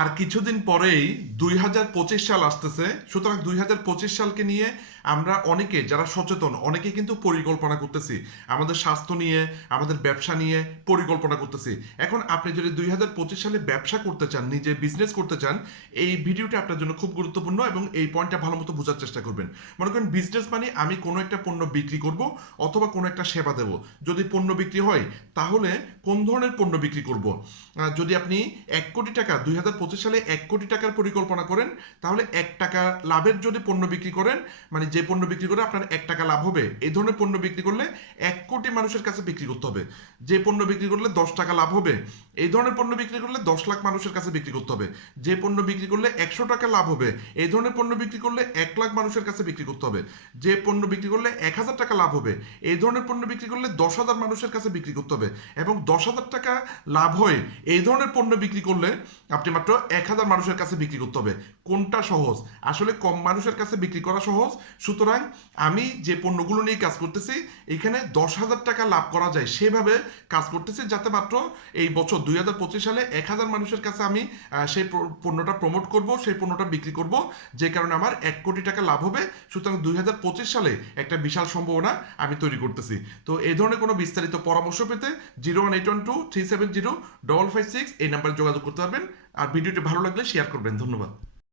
আর কিছুদিন পরেই 2025 সাল আসতেছে। সুতরাং 2025 সালকে নিয়ে আমরা অনেকে যারা সচেতন অনেকে কিন্তু পরিকল্পনা করতেছি আমাদের স্বাস্থ্য নিয়ে, আমাদের ব্যবসা নিয়ে পরিকল্পনা করতেছি। এখন আপনি যদি 2025 সালে ব্যবসা করতে চান, নিজে বিজনেস করতে চান, এই ভিডিওটা আপনার জন্য খুব গুরুত্বপূর্ণ এবং এই পয়েন্টটা ভালো মতো বোঝার চেষ্টা করবেন। মনে করেন বিজনেস মানে আমি কোনো একটা পণ্য বিক্রি করব অথবা কোনো একটা সেবা দেব। যদি পণ্য বিক্রি হয় তাহলে কোন ধরনের পণ্য বিক্রি করব। যদি আপনি 1 কোটি টাকা 2025 সালে 1 কোটি টাকার পরিকল্পনা করেন, তাহলে 1 টাকা লাভের যদি পণ্য বিক্রি করেন, মানে যে পণ্য বিক্রি করে আপনার 1 টাকা লাভ হবে, এই ধরনের পণ্য বিক্রি করলে 1 কোটি মানুষের কাছে বিক্রি করতে হবে। যে পণ্য বিক্রি করলে 10 টাকা লাভ হবে, এই ধরনের পণ্য বিক্রি করলে 10 লাখ মানুষের কাছে বিক্রি করতে হবে। যে পণ্য বিক্রি করলে 100 টাকা লাভ হবে, এই ধরনের পণ্য বিক্রি করলে 1 লাখ মানুষের কাছে বিক্রি করতে হবে। যে পণ্য বিক্রি করলে 1000 টাকা লাভ হবে, এই ধরনের পণ্য বিক্রি করলে 10,000 মানুষের কাছে বিক্রি করতে হবে। এবং 10,000 টাকা লাভ হয় এই ধরনের পণ্য বিক্রি করলে আপনি মাত্র 1,000 মানুষের কাছে বিক্রি করতে হবে। কোনটা সহজ? আসলে কম মানুষের কাছে বিক্রি করা সহজ। সুতরাং আমি যে পণ্যগুলো নিয়ে কাজ করতেছি এখানে 10,000 টাকা লাভ করা যায় সেভাবে কাজ করতেছি, যাতে মাত্র এই বছর 2025 সালে 1,000 মানুষের কাছে আমি সেই পণ্যটা প্রমোট করব, সেই পণ্যটা বিক্রি করব, যে কারণে আমার 1 কোটি টাকা লাভ হবে। সুতরাং 2025 সালে একটা বিশাল সম্ভাবনা আমি তৈরি করতেছি। তো এই ধরনের কোনো বিস্তারিত পরামর্শ পেতে 01812 370 556 এই নাম্বারে যোগাযোগ করতে পারবেন। আর ভিডিওটি ভালো লাগলে শেয়ার করবেন। ধন্যবাদ।